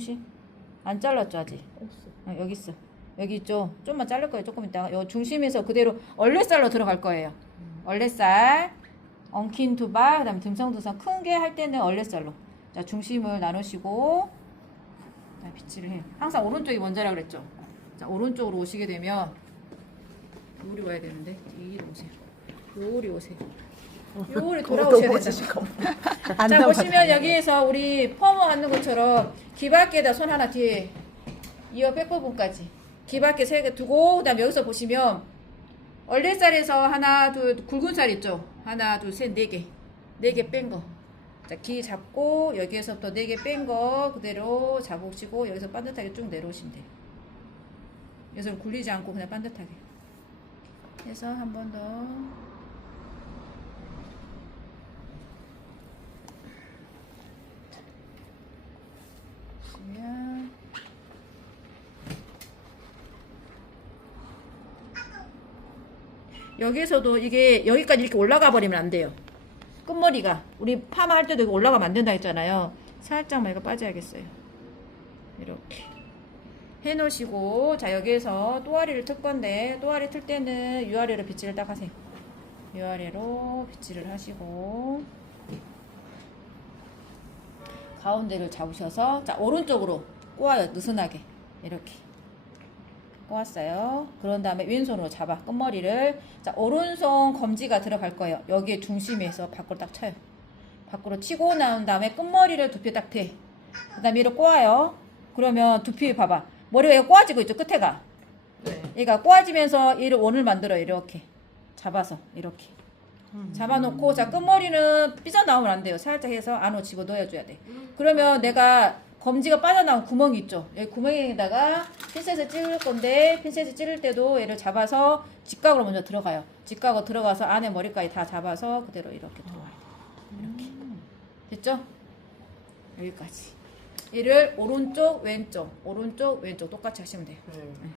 혹시 안 잘랐죠 아직? 없어. 어, 여기 있어. 여기 있죠. 좀만 자를 거예요. 조금 있다가 요 중심에서 그대로 얼레살로 들어갈 거예요. 얼레살, 엉킨 두발, 그다음에 듬성듬성 큰 게 할 때는 얼레살로. 자 중심을 나누시고 자 비치를 해. 항상 오른쪽이 먼저라 그랬죠. 자 오른쪽으로 오시게 되면 요리 와야 되는데 뒤로 오세요. 요리 오세요. 요리 돌아오셔야. 안 자. 보시면 여기에서 우리 펌어 하는 것처럼 귀밖에다 손 하나 뒤에 이어 백 부분까지 귀밖에 세 개 두고 그다음 여기서 보시면 얼레살에서 하나 둘 굵은 살 있죠 하나 둘 셋 네 개 네 개 뺀 거. 자, 귀 잡고 여기에서부터 네 개 뺀 거 그대로 잡으시고 여기서 반듯하게 쭉 내려오시면 돼요. 여기서 굴리지 않고 그냥 반듯하게 해서 한 번 더. 보시면 여기서도 이게 여기까지 이렇게 올라가 버리면 안 돼요. 끝머리가 우리 파마 할 때도 올라가면 안 된다 했잖아요. 살짝만 이거 빠져야겠어요. 이렇게 해 놓으시고 자 여기에서 또아리를 틀 건데 또아리 틀 때는 위아래로 빗질을 딱 하세요. 위아래로 빗질을 하시고 가운데를 잡으셔서 자 오른쪽으로 꼬아요 느슨하게. 이렇게. 꼬았어요. 그런 다음에 왼손으로 잡아 끝머리를. 자 오른손 검지가 들어갈 거예요. 여기에 중심에서 밖으로 딱 쳐요. 밖으로 치고 나온 다음에 끝머리를 두피에 딱대그 다음에 이를 꼬아요. 그러면 두피 봐봐. 머리가 이거 꼬아지고 있죠 끝에가? 네. 얘가 꼬아지면서 얘를 원을 만들어 이렇게. 잡아서 이렇게. 음. 잡아놓고 자 끝머리는 삐져나오면 안 돼요. 살짝 해서 안으로 집어 넣어줘야 돼. 그러면 내가 검지가 빠져나온 구멍이 있죠. 여기 구멍에다가 핀셋을 찌를 건데 핀셋을 찌를 때도 얘를 잡아서 직각으로 먼저 들어가요. 직각으로 들어가서 안에 머리까지 다 잡아서 그대로 이렇게 들어와요. 이렇게 됐죠? 여기까지. 얘를 오른쪽 왼쪽 오른쪽 왼쪽 똑같이 하시면 돼요. 네.